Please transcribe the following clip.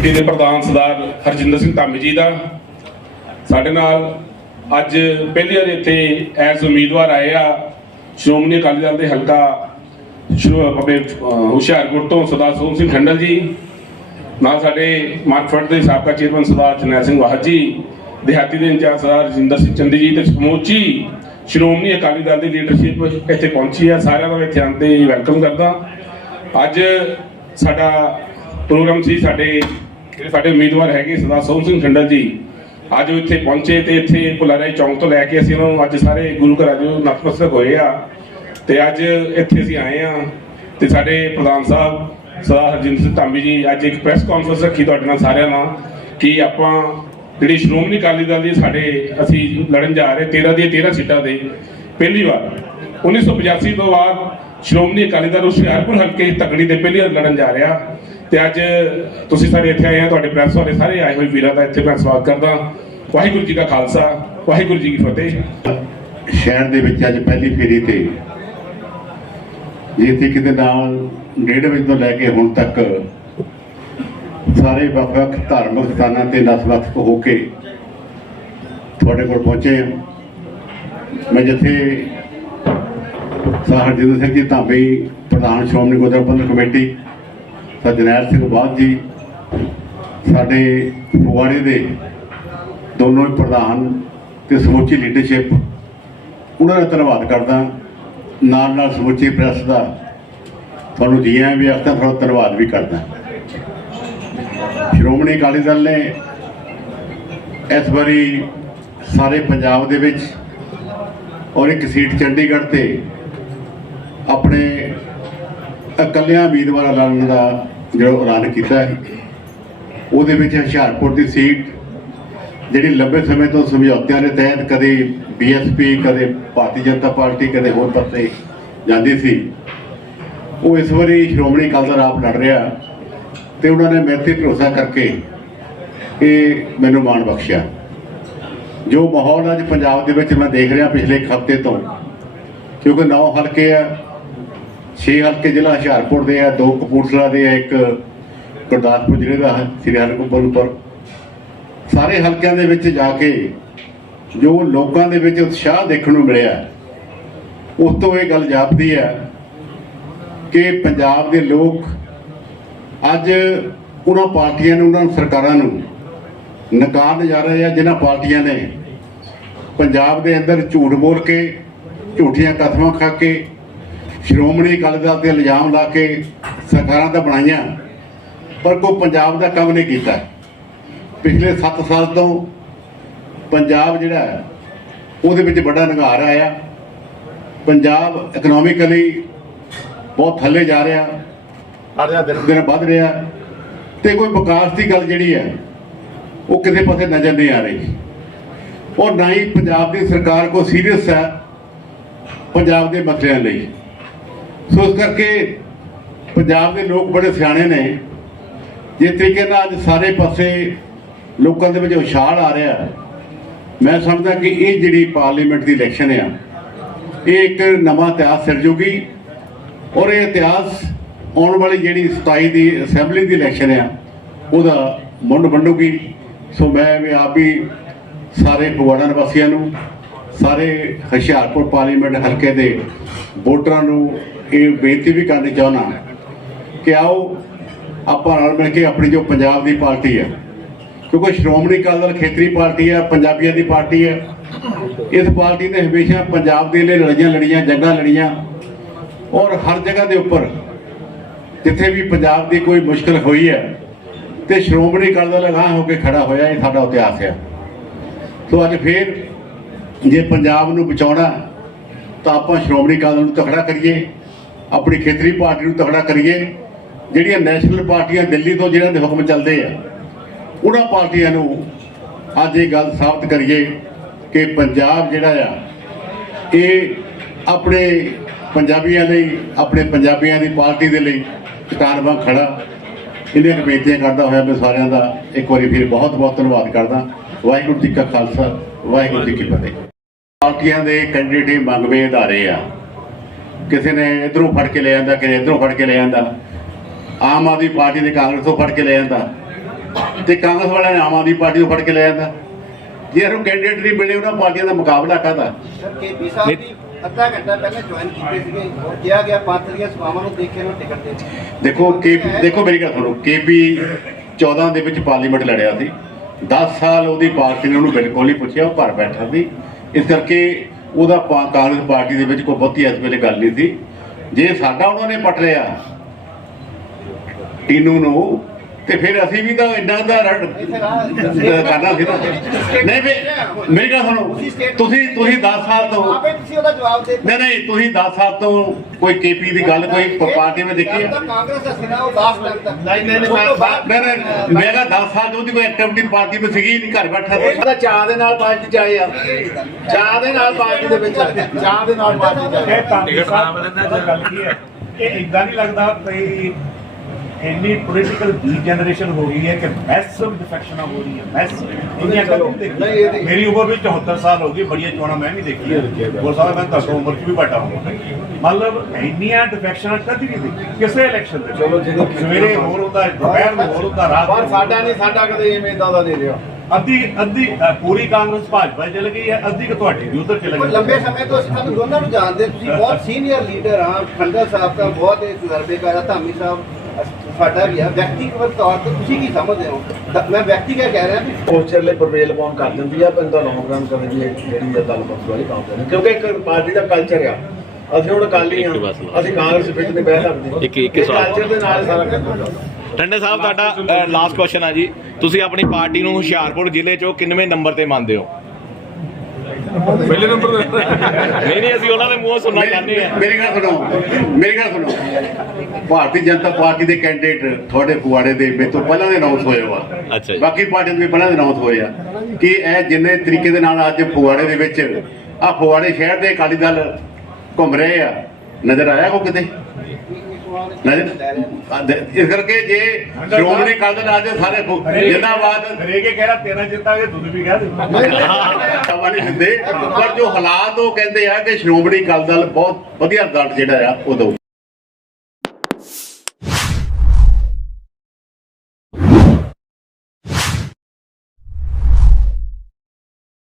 Committee ਦੇ ਪ੍ਰਧਾਨ ਸਰਦਾਰ ਹਰਜਿੰਦਰ ਸਿੰਘ ਧਾਮੀ ਜੀ ਦਾ। ਸਾਡੇ ਨਾਲ ਅੱਜ ਪਹਿਲੀ ਵਾਰ ਇੱਥੇ ਐਸ ਉਮੀਦਵਾਰ ਆਏ ਆ। ਸ਼੍ਰੋਮਣੀ ਅਕਾਲੀ ਦਲ ਦੇ ਹਲਕਾ ਸ਼ੁਰੂ ਆਪਣੇ ਹੁਸ਼ਿਆਰਪੁਰ ਤੋਂ ਸਰਦਾਰ ਸੋਹਣ ਸਿੰਘ ਖੰਡਲ ਜੀ, ਨਾਲ ਸਾਡੇ ਮਾਰਕਫਟ ਦੇ ਸਾਬਕਾ ਚੇਅਰਮੈਨ ਸਰਦਾਰ ਜਨੈਲ ਸਿੰਘ ਵਾਹਦ ਜੀ, ਦਿਹਾਤੀ ਦੇ ਇੰਚਾਰਜ ਸਰਦਾਰ ਰਜਿੰਦਰ ਸਿੰਘ ਚੰਦੀ ਜੀ ਤੇ ਸਮੂਚੀ ਸ਼੍ਰੋਮਣੀ ਅਕਾਲੀ ਦਲ ਦੀ ਲੀਡਰਸ਼ਿਪ ਇੱਥੇ ਪਹੁੰਚੀ ਆ। ਸਾਰਿਆਂ ਦਾ ਮੈਂ ਇੱਥੇ ਆਉਣ ਵੈਲਕਮ ਕਰਦਾ। ਅੱਜ ਸਾਡਾ ਪ੍ਰੋਗਰਾਮ ਸੀ ਸਾਡੇ ਜਿਹੜੇ ਸਾਡੇ ਉਮੀਦਵਾਰ ਹੈਗੇ ਸਰਦਾਰ ਸੋਹਣ ਸਿੰਘ ਖੰਡਲ ਜੀ, ਅੱਜ ਇੱਥੇ ਪਹੁੰਚੇ ਤੇ ਇੱਥੇ ਪੁਲਾਰਾਈ ਚੌਂਕ ਤੋਂ ਲੈ ਕੇ ਅਸੀਂ ਉਹਨਾਂ ਨੂੰ ਅੱਜ ਸਾਰੇ ਗੁਰੂ ਘਰਾਂ 'ਚ ਨਤਮਸਤਕ ਹੋਏ ਆ ਤੇ ਅੱਜ ਇੱਥੇ ਅਸੀਂ ਆਏ ਆ ਤੇ ਸਾਡੇ ਪ੍ਰਧਾਨ ਸਾਹਿਬ, ਸਰਦਾਰ ਹਰਜਿੰਦਰ ਸਿੰਘ ਧਾਮੀ ਜੀ, ਅੱਜ ਇੱਕ ਪ੍ਰੈਸ ਕਾਨਫਰੰਸ ਰੱਖੀ ਤੁਹਾਡੇ ਨਾਲ ਸਾਰਿਆਂ ਨਾਲ ਕਿ ਆਪਾਂ ਜਿਹੜੀ ਸ਼੍ਰੋਮਣੀ ਅਕਾਲੀ ਦਲ ਦੀ ਸਾਡੇ ਅਸੀਂ ਲੜਨ ਜਾ ਰਹੇ 13 ਦੀਆਂ 13 ਸੀਟਾਂ ਦੇ, ਪਹਿਲੀ ਵਾਰ 1985 ਤੋਂ ਬਾਅਦ ਸ਼੍ਰੋਮਣੀ ਅਕਾਲੀ ਦਲ ਹੁਸ਼ਿਆਰਪੁਰ ਹਲਕੇ ਤਕੜੀ ਦੇ ਪਹਿਲੀ ਵਾਰ ਲੜਨ ਜਾ ਰਿਹਾ। ਤੇ ਅੱਜ ਤੁਸੀਂ ਸਾਰੇ ਇੱਥੇ ਆਏ ਆ, ਤੁਹਾਡੇ ਪ੍ਰੈਸ ਵਾਲੇ ਸਾਰੇ ਆਏ ਹੋਏ ਵੀਰਾਂ ਦਾ ਇੱਥੇ ਮੈਂ ਸਵਾਗਤ ਕਰਦਾ। ਵਾਹਿਗੁਰੂ ਜੀ ਕਾ ਖਾਲਸਾ, ਵਾਹਿਗੁਰੂ ਜੀ ਕੀ ਫਤਿਹ। ਸ਼ਹਿਰ ਦੇ ਵਿੱਚ ਅੱਜ ਪਹਿਲੀ ਫੇਰੀ ਤੇ ਜਿੱਥੇ ਕਿਤੇ ਨਾਲ ਡੇਢ ਵਜੇ ਤੋਂ ਲੈ ਕੇ ਹੁਣ ਤੱਕ ਸਾਰੇ ਵੱਖ-ਵੱਖ ਧਾਰਮਿਕ ਸਥਾਨਾਂ ਤੇ ਨਤਮਸਤਕ ਹੋ ਕੇ ਤੁਹਾਡੇ ਕੋਲ ਪਹੁੰਚੇ ਮੈਂ ਜਿੱਥੇ ਸਾਹਰ ਜੀ ਸਿੰਘ ਜੀ, ਧਾਮੀ ਪ੍ਰਧਾਨ ਸ਼੍ਰੋਮਣੀ ਗੁਰਦੁਆਰਾ ਪ੍ਰਬੰਧਕ ਕਮੇਟੀ ਸਤਿਨਾਰਾਇਣ ਸਿੰਘ ਬਾਦ ਜੀ ਸਾਡੇ ਫਗਵਾੜੇ ਦੇ ਦੋਨੋਂ ਹੀ ਪ੍ਰਧਾਨ ਤੇ ਸਮੁੱਚੀ ਲੀਡਰਸ਼ਿਪ ਉਹਨਾਂ ਦਾ ਧੰਨਵਾਦ ਕਰਦਾ। ਨਾਲ ਨਾਲ ਸਮੁੱਚੀ ਪ੍ਰੈਸ ਦਾ ਤੁਹਾਨੂੰ ਜੀ ਆਇਆਂ ਵੀ ਆਖਦਾ, ਤੁਹਾਡਾ ਧੰਨਵਾਦ ਵੀ ਕਰਦਾ। ਸ਼੍ਰੋਮਣੀ ਅਕਾਲੀ ਦਲ ਨੇ ਇਸ ਵਾਰੀ ਸਾਰੇ ਪੰਜਾਬ ਦੇ ਵਿੱਚ ਔਰ ਇੱਕ ਸੀਟ ਚੰਡੀਗੜ੍ਹ ਤੇ ਆਪਣੇ ਇਕੱਲਿਆਂ ਉਮੀਦਵਾਰਾਂ ਲੜਨ ਦਾ ਜਿਹੜਾ ਐਲਾਨ ਕੀਤਾ ਹੈ। ਉਹਦੇ ਵਿੱਚ ਹੁਸ਼ਿਆਰਪੁਰ ਦੀ ਸੀਟ, ਜਿਹੜੀ ਲੰਬੇ ਸਮੇਂ ਤੋਂ ਸਮਝੌਤਿਆਂ ਦੇ ਤਹਿਤ ਕਦੇ ਬੀਐਸਪੀ ਕਦੇ ਭਾਰਤੀ ਜਨਤਾ ਪਾਰਟੀ, ਕਦੇ ਹੋਰ ਪਾਸੇ ਜਾਂਦੀ ਸੀ। ਉਹ ਇਸ ਵਾਰੀ ਸ਼੍ਰੋਮਣੀ ਅਕਾਲੀ ਦਲ ਆਪ ਲੜ ਰਿਹਾ ਤੇ ਉਹਨਾਂ ਨੇ ਮੇਰੇ ਤੇ ਭਰੋਸਾ ਕਰਕੇ ਇਹ ਮੈਨੂੰ ਮਾਣ ਬਖਸ਼ਿਆ। ਜੋ ਮਾਹੌਲ ਅੱਜ ਪੰਜਾਬ ਦੇ ਵਿੱਚ ਮੈਂ ਦੇਖ ਰਿਹਾ ਪਿਛਲੇ ਇੱਕ ਹਫ਼ਤੇ ਤੋਂ, ਕਿਉਂਕਿ ਨੌ ਹਲਕੇ ਆ 6 ਹਲਕੇ ਜ਼ਿਲ੍ਹਾ ਹੁਸ਼ਿਆਰਪੁਰ ਦੇ ਆ, ਦੋ ਕਪੂਰਥਲਾ ਦੇ ਆ, ਇੱਕ ਗੁਰਦਾਸਪੁਰ ਜ਼ਿਲ੍ਹੇ ਦਾ ਹੈ, ਸ੍ਰੀ ਹਰਗੋਬਿੰਦ ਉੱਪਰ। ਸਾਰੇ ਹਲਕਿਆਂ ਦੇ ਵਿੱਚ ਜਾ ਕੇ ਜੋ ਲੋਕਾਂ ਦੇ ਵਿੱਚ ਉਤਸ਼ਾਹ ਦੇਖਣ ਨੂੰ ਮਿਲਿਆ, ਉਸ ਤੋਂ ਇਹ ਗੱਲ ਜਾਪਦੀ ਹੈ ਕਿ ਪੰਜਾਬ ਦੇ ਲੋਕ ਅੱਜ ਉਹਨਾਂ ਪਾਰਟੀਆਂ ਨੂੰ, ਉਹਨਾਂ ਸਰਕਾਰਾਂ ਨੂੰ ਨਕਾਰ ਜਾ ਰਹੇ ਆ, ਜਿਨ੍ਹਾਂ ਪਾਰਟੀਆਂ ਨੇ ਪੰਜਾਬ ਦੇ ਅੰਦਰ ਝੂਠ ਬੋਲ ਕੇ, ਝੂਠੀਆਂ ਕਥਮਾਂ ਖਾ ਕੇ ਸ਼੍ਰੋਮਣੀ ਅਕਾਲੀ ਦਲ ਤੇ ਇਲਜ਼ਾਮ ਲਾ ਕੇ ਸਰਕਾਰਾਂ ਤਾਂ ਬਣਾਈਆਂ ਪਰ ਕੋਈ ਪੰਜਾਬ ਦਾ ਕੰਮ ਨਹੀਂ ਕੀਤਾ। ਪਿਛਲੇ 7 ਸਾਲ ਤੋਂ ਪੰਜਾਬ ਜਿਹੜਾ ਹੈ ਉਹਦੇ ਵਿੱਚ ਵੱਡਾ ਨਿਗਾਰ ਆਇਆ। ਪੰਜਾਬ ਇਕਨੋਮਿਕਲੀ ਬਹੁਤ ਥੱਲੇ ਜਾ ਰਿਹਾ। ਹਰ ਦਿਨ ਦਿਨ ਵੱਧ ਰਿਹਾ। ਤੇ ਕੋਈ ਵਿਕਾਸ ਦੀ ਗੱਲ ਜਿਹੜੀ ਹੈ ਉਹ ਕਿਸੇ ਪਾਸੇ ਨਜ਼ਰ ਨਹੀਂ ਆ ਰਹੀ। ਔਰ ਨਾ ਹੀ ਪੰਜਾਬ ਦੀ ਸਰਕਾਰ ਕੋ ਸੀਰੀਅਸ ਹੈ ਪੰਜਾਬ ਦੇ ਮਸਲਿਆਂ ਲਈ। ਸੋ ਇਸ ਕਰਕੇ ਪੰਜਾਬ ਦੇ ਲੋਕ ਬੜੇ ਸਿਆਣੇ ਨੇ। ਜਿਸ ਤਰੀਕੇ ਨਾਲ ਅੱਜ ਸਾਰੇ ਪਾਸੇ ਲੋਕਾਂ ਦੇ ਵਿੱਚ ਉਛਾਲ ਆ ਰਿਹਾ ਮੈਂ ਸਮਝਦਾ ਕਿ ਇਹ ਜਿਹੜੀ ਪਾਰਲੀਮੈਂਟ ਦੀ ਇਲੈਕਸ਼ਨ ਆ, ਇਹ ਇੱਕ ਨਵਾਂ ਇਤਿਹਾਸ ਸਿਰਜੂਗੀ ਔਰ ਇਹ ਇਤਿਹਾਸ ਆਉਣ ਵਾਲੀ ਜਿਹੜੀ 27 ਦੀ ਅਸੈਂਬਲੀ ਦੀ ਇਲੈਕਸ਼ਨ ਆ, ਉਹਦਾ ਮੁੰਡ ਵੰਡੂਗੀ। ਸੋ ਮੈਂ ਵੀ ਆਪ ਵੀ ਸਾਰੇ ਫਗਵਾੜਾ ਨਿਵਾਸੀਆਂ ਨੂੰ, ਸਾਰੇ ਹੁਸ਼ਿਆਰਪੁਰ ਪਾਰਲੀਮੈਂਟ ਹਲਕੇ ਦੇ ਵੋਟਰਾਂ ਨੂੰ ਇਹ ਬੇਨਤੀ ਵੀ ਕਰਨੀ ਚਾਹੁੰਦਾ ਕਿ ਆਓ ਆਪਾਂ ਨਾਲ ਮਿਲ ਕੇ ਆਪਣੀ ਜੋ ਪੰਜਾਬ ਦੀ ਪਾਰਟੀ ਹੈ, ਕਿਉਂਕਿ ਸ਼੍ਰੋਮਣੀ ਅਕਾਲੀ ਦਲ ਖੇਤਰੀ ਪਾਰਟੀ ਹੈ, ਪੰਜਾਬੀਆਂ ਦੀ ਪਾਰਟੀ ਹੈ, ਇਸ ਪਾਰਟੀ ਨੇ ਹਮੇਸ਼ਾ ਪੰਜਾਬ ਦੇ ਲਈ ਲੜਾਈਆਂ ਲੜੀਆਂ, ਜੰਗਾਂ ਲੜੀਆਂ ਔਰ ਹਰ ਜਗ੍ਹਾ ਦੇ ਉੱਪਰ ਜਿੱਥੇ ਵੀ ਪੰਜਾਬ ਦੀ ਕੋਈ ਮੁਸ਼ਕਲ ਹੋਈ ਹੈ ਤੇ ਸ਼੍ਰੋਮਣੀ ਅਕਾਲੀ ਦਲ ਅਗਾਂਹ ਹੋ ਕੇ ਖੜਾ ਹੋਇਆ, ਇਹ ਸਾਡਾ ਇਤਿਹਾਸ ਹੈ। ਸੋ ਅੱਜ ਫੇਰ ਜੇ ਪੰਜਾਬ ਨੂੰ ਬਚਾਉਣਾ ਤਾਂ ਆਪਾਂ ਸ਼੍ਰੋਮਣੀ ਅਕਾਲੀ ਦਲ ਨੂੰ ਤਕੜਾ ਕਰੀਏ। ਆਪਣੀ ਖੇਤਰੀ ਪਾਰਟੀ ਨੂੰ ਤਗੜਾ ਕਰੀਏ, ਜਿਹੜੀਆਂ ਨੈਸ਼ਨਲ ਪਾਰਟੀਆਂ ਦਿੱਲੀ ਤੋਂ ਜਿਹਨਾਂ ਦੇ ਹੁਕਮ ਚੱਲਦੇ ਆ, ਉਹਨਾਂ ਪਾਰਟੀਆਂ ਨੂੰ ਅੱਜ ਇਹ ਗੱਲ ਸਾਬਤ ਕਰੀਏ ਕਿ ਪੰਜਾਬ ਜਿਹੜਾ ਆ, ਇਹ ਆਪਣੇ ਪੰਜਾਬੀਆਂ ਲਈ, ਆਪਣੇ ਪੰਜਾਬੀਆਂ ਦੀ ਪਾਰਟੀ ਦੇ ਲਈ ਚਟਾਨ ਖੜਾ। ਇਹਦੀਆਂ ਬੇਨਤੀਆਂ ਕਰਦਾ ਹੋਇਆ ਮੈਂ ਸਾਰਿਆਂ ਦਾ ਇੱਕ ਵਾਰੀ ਫਿਰ ਬਹੁਤ ਬਹੁਤ ਧੰਨਵਾਦ ਕਰਦਾ। ਵਾਹਿਗੁਰੂ ਜੀ ਕਾ ਖਾਲਸਾ, ਵਾਹਿਗੁਰੂ ਜੀ ਕੀ ਫਤਿਹ। ਪਾਰਟੀਆਂ ਦੇ ਕੈਂਡੀਡੇਟ ਮੰਗਵੇਂ ਅਧਾਰੇ ਆ। ਕਿਸੇ ਨੇ ਇਧਰੋਂ ਫੜ ਕੇ ਲੈ ਜਾਂਦਾ ਕਿਸੇ ਇਧਰੋਂ ਫੜ ਕੇ ਲੈ ਜਾਂਦਾ। ਆਮ ਆਦਮੀ ਪਾਰਟੀ ਨੇ ਕਾਂਗਰਸ ਤੋਂ ਫੜ ਕੇ ਲੈ ਜਾਂਦਾ। ਤੇ ਕਾਂਗਰਸ ਵਾਲਿਆਂ ਨੇ ਆਮ ਆਦਮੀ ਪਾਰਟੀ ਨੂੰ ਫੜ ਕੇ ਲੈ ਜਾਂਦਾ। ਜੇ ਇਹਨੂੰ ਕੈਂਡੀਡੇਟ ਨਹੀਂ ਮਿਲੇ ਉਹਨਾਂ ਪਾਰਟੀਆਂ ਦਾ ਮੁਕਾਬਲਾ ਕਾਹਦਾ? ਸਰ ਕੇਪੀ ਸਾਹਿਬ ਵੀ ਅੱਧਾ ਘੰਟਾ ਪਹਿਲਾਂ ਜੁਆਇਨ ਕੀਤੇ ਸੀਗੇ। ਕਿਹਾ ਗਿਆ ਪੰਥ ਦੀਆਂ ਸਭਾਵਾਂ ਨੂੰ ਦੇਖ ਕੇ ਨੂੰ ਟਿਕਟ ਦੇ। ਦੇਖੋ ਕੇ ਦੇਖੋ ਮੇਰੀ ਗੱਲ ਸੁਣੋ। ਕੇਪੀ 14 ਦੇ ਵਿੱਚ ਪਾਰਲੀਮੈਂਟ ਲੜਿਆ ਸੀ। 10 ਸਾਲ ਉਹਦੀ ਪਾਰਟੀ ਨੇ ਉਹਨੂੰ ਬਿਲਕੁਲ ਨਹੀਂ ਪੁੱਛਿਆ ਉਹ ਘਰ ਬੈਠਾ ਸੀ। ਇਸ ਕਰਕੇ ਉਹਦਾ ਕਾਂਗਰਸ ਪਾਰਟੀ ਦੇ ਵਿੱਚ ਕੋਈ ਬਹੁਤੀ ਇਸ ਵੇਲੇ ਗੱਲ ਨਹੀਂ ਸੀ। ਜੇ ਸਾਡਾ ਉਹਨਾਂ ਨੇ ਪਟ ਲਿਆ, ਟੀਨੂ ਨੂੰ ਤੇ ਫਿਰ ਅਸੀਂ ਵੀ ਤਾਂ ਇੰਨਾ ਦਾ ਰੜ ਕਰਨਾ ਸੀ ਨਾ। ਨਹੀਂ ਵੀ ਮੇਰੀ ਗੱਲ ਸੁਣੋ ਤੁਸੀਂ ਤੁਸੀਂ 10 ਸਾਲ ਤੋਂ ਆਪੇ ਤੁਸੀਂ ਉਹਦਾ ਜਵਾਬ ਦੇ ਨਹੀਂ ਨਹੀਂ ਤੁਸੀਂ 10 ਸਾਲ ਤੋਂ ਕੋਈ ਕੇਪੀ ਦੀ ਗੱਲ ਕੋਈ ਪਾਰਟੀ ਵਿੱਚ ਦੇਖੀ ਹੈ ਕਾਂਗਰਸ ਦਾ ਸੀ ਨਾ ਉਹ ਲਾਸਟ ਟਾਈਮ ਤੱਕ। ਨਹੀਂ, ਨਹੀਂ, ਨਹੀਂ, ਮੇਰਾ 10 ਸਾਲ ਤੋਂ ਉਹਦੀ ਕੋਈ ਐਕਟੀਵਿਟੀ ਪਾਰਟੀ ਵਿੱਚ ਸੀਗੀ ਨਹੀਂ ਘਰ ਬੈਠਾ ਸੀ। ਉਹਦਾ ਚਾਹ ਦੇ ਨਾਲ ਪਾਰਟੀ ਚ ਆਏ ਆ। ਚਾਹ ਦੇ ਨਾਲ ਪਾਰਟੀ ਦੇ ਵਿੱਚ। ਚਾਹ ਦੇ ਨਾਲ ਪਾਰਟੀ ਚ ਆਏ ਇਹ ਤਾਂ ਸਾਹਿਬ ਗੱਲ ਕੀ ਹੈ ਇਹ ਇਦਾਂ ਨਹੀਂ ਲੱਗਦਾ ਕਿ ਇੰਨੀ ਪੋਲੀਟੀਕਲ ਡੀਜਨਰੇਸ਼ਨ ਹੋ ਗਈ ਹੈ ਕਿ ਮੈਸਿਵ ਡਿਫੈਕਸ਼ਨ ਹੋ ਰਹੀ ਹੈ ਮੈਸਿਵ ਇੰਨੀਆਂ ਕਦੇ ਦੇਖੀ। ਮੇਰੀ ਉਮਰ ਵੀ 74 ਸਾਲ ਹੋ ਗਈ ਬੜੀਆਂ ਚੋਣਾਂ ਮੈਂ ਵੀ ਦੇਖੀ ਹੈ ਗੁਰ ਸਾਹਿਬ ਮੈਂ ਤਾਂ ਉਮਰ ਚ ਵੀ ਵੱਡਾ ਹਾਂ ਮਤਲਬ ਇੰਨੀਆਂ ਡਿਫੈਕਸ਼ਨਾਂ ਕਦੀ ਨਹੀਂ ਦੇਖੀ ਕਿਸੇ ਇਲੈਕਸ਼ਨ ਦੇ ਚਲੋ ਜਿਹਨੂੰ ਸਵੇਰੇ ਹੋਰ ਹੁੰਦਾ ਦੁਪਹਿਰ ਨੂੰ ਹੋਰ ਹੁੰਦਾ ਰਾਤ ਪਰ ਸਾਡਾ ਨਹੀਂ ਸਾਡਾ ਕਦੇ ਇਵੇਂ ਇਦਾਂ ਦਾ ਦੇ ਰਿਹਾ ਅੱਧੀ ਅੱਧੀ ਪੂਰੀ ਕਾਂਗਰਸ ਭਾਜਪਾ 'ਚ ਚਲ ਗਈ ਹੈ ਅੱਧੀ ਕੁ ਤੁਹਾਡੀ ਵੀ ਉਧਰ ਚਲ ਉਹ ਗਈ। ਲੰਬੇ ਸਮੇਂ ਤੋਂ ਅਸੀਂ ਤੁਹਾਨੂੰ ਦੋਨਾਂ ਨੂੰ ਜਾਣਦੇ ਤੁਸੀਂ ਬਹੁਤ ਸੀਨੀਅਰ ਲੀਡਰ ਆ ਖੰਡਰ ਸਾਹਿਬ ਦਾ ਬਹੁਤ ਇਹ ਤਜਰਬੇਕਾਰ ਆ ਧਾਮੀ ਸਾਹਿਬ। ਸਾਡਾ ਵੀ ਆ। ਵਿਅਕਤੀਗਤ ਤੌਰ ਤੇ ਤੁਸੀਂ ਕੀ ਸਮਝਦੇ ਹੋ? ਤਾਂ ਮੈਂ ਵਿਅਕਤੀ ਕਿਆ ਕਹਿ ਰਿਹਾ ਵੀ ਉਸ ਚਿਰ ਲਈ ਪ੍ਰਵੇਲ ਪਾਉਣ ਕਰ ਦਿੰਦੀ ਆ ਬੰਦਾ ਲੌਂਗ ਰਨ ਕਰਨ ਦੀ ਜਿਹੜੀ ਇਹ ਗੱਲਬਾਤ ਵਾਲੀ ਕੰਮ ਕਰਦੇ ਨੇ ਕਿਉਂਕਿ ਇੱਕ ਪਾਰਟੀ ਦਾ ਕਲਚਰ ਆ। ਅਸੀਂ ਹੁਣ ਅਕਾਲੀ ਆ। ਅਸੀਂ ਕਾਂਗਰਸ ਵਿੱਚ ਨਹੀਂ ਬਹਿ ਸਕਦੇ। ਇੱਕ- ਇੱਕ ਸਵਾਲ। ਕਲਚਰ ਦੇ ਨਾਲ ਸਾਰਾ ਕੰਮ ਚੱਲਦਾ ਟੰਡੇ ਸਾਹਿਬ ਤੁਹਾਡਾ ਲਾਸਟ ਕੁਐਸਚਨ ਆ ਜੀ। ਤੁਸੀਂ ਆਪਣੀ ਪਾਰਟੀ ਨੂੰ ਹੁਸ਼ਿਆਰਪੁਰ ਜ਼ਿਲ੍ਹੇ 'ਚੋਂ ਕਿੰਨਵੇਂ ਨੰਬਰ ਤੇ ਮੰਨਦੇ ਹੋ? ਪਹਿਲੇ ਨੰਬਰ ਨਹੀਂ ਨਹੀਂ ਅਸੀਂ ਉਹਨਾਂ ਦੇ ਮੂੰਹੋਂ ਸੁਣਨਾ ਚਾਹੁੰਦੇ ਆ ਮੇਰੀ ਗੱਲ ਸੁਣੋ ਮੇਰੀ ਗੱਲ ਸੁਣੋ। ਭਾਰਤੀ ਜਨਤਾ ਪਾਰਟੀ ਦੇ ਕੈਂਡੀਡੇਟ ਤੁਹਾਡੇ ਪੁਆੜੇ ਦੇ ਮੇਰੇ ਤੋਂ ਪਹਿਲਾਂ ਦੇ ਅਨਾਉਂਸ ਹੋਏ ਵਾ ਅੱਛਾ। ਬਾਕੀ ਪਾਰਟੀ ਦੇ ਵੀ ਪਹਿਲਾਂ ਦੇ ਅਨਾਉਂਸ ਹੋਏ ਆ ਕਿ ਇਹ ਜਿੰਨੇ ਤਰੀਕੇ ਦੇ ਨਾਲ ਅੱਜ ਪੁਆੜੇ ਦੇ ਵਿੱਚ ਆ ਪੁਆੜੇ ਸ਼ਹਿਰ ਦੇ ਅਕਾਲੀ ਦਲ ਘੁੰਮ ਰਹੇ ਆ। ਨਜ਼ਰ ਆਇਆ ਕੋ ਕਿਤੇ? ਇਸ ਕਰਕੇ ਜੇ ਸ਼੍ਰੋਮਣੀ ਅਕਾਲੀ ਦਲ ਅੱਜ ਸਾਰੇ ਜਿੰਦਾਬਾਦ। ਹਰੇਕੇ ਕਹਿ ਰਿਹਾ 13 ਜਿੱਤਾਂਗੇ ਦੁੱਧ ਵੀ ਕਹਿ ਦੇ ਸਭਾ ਨਹੀਂ ਦਿੰਦੇ। ਪਰ ਜੋ ਹਾਲਾਤ ਉਹ ਕਹਿੰਦੇ ਆ ਕਿ ਸ਼੍ਰੋਮਣੀ ਅਕਾਲੀ ਦਲ ਬਹੁਤ ਵਧੀਆ ਰਿਜ਼ਲਟ ਜਿਹੜਾ ਆ ਉਹ ਦਊ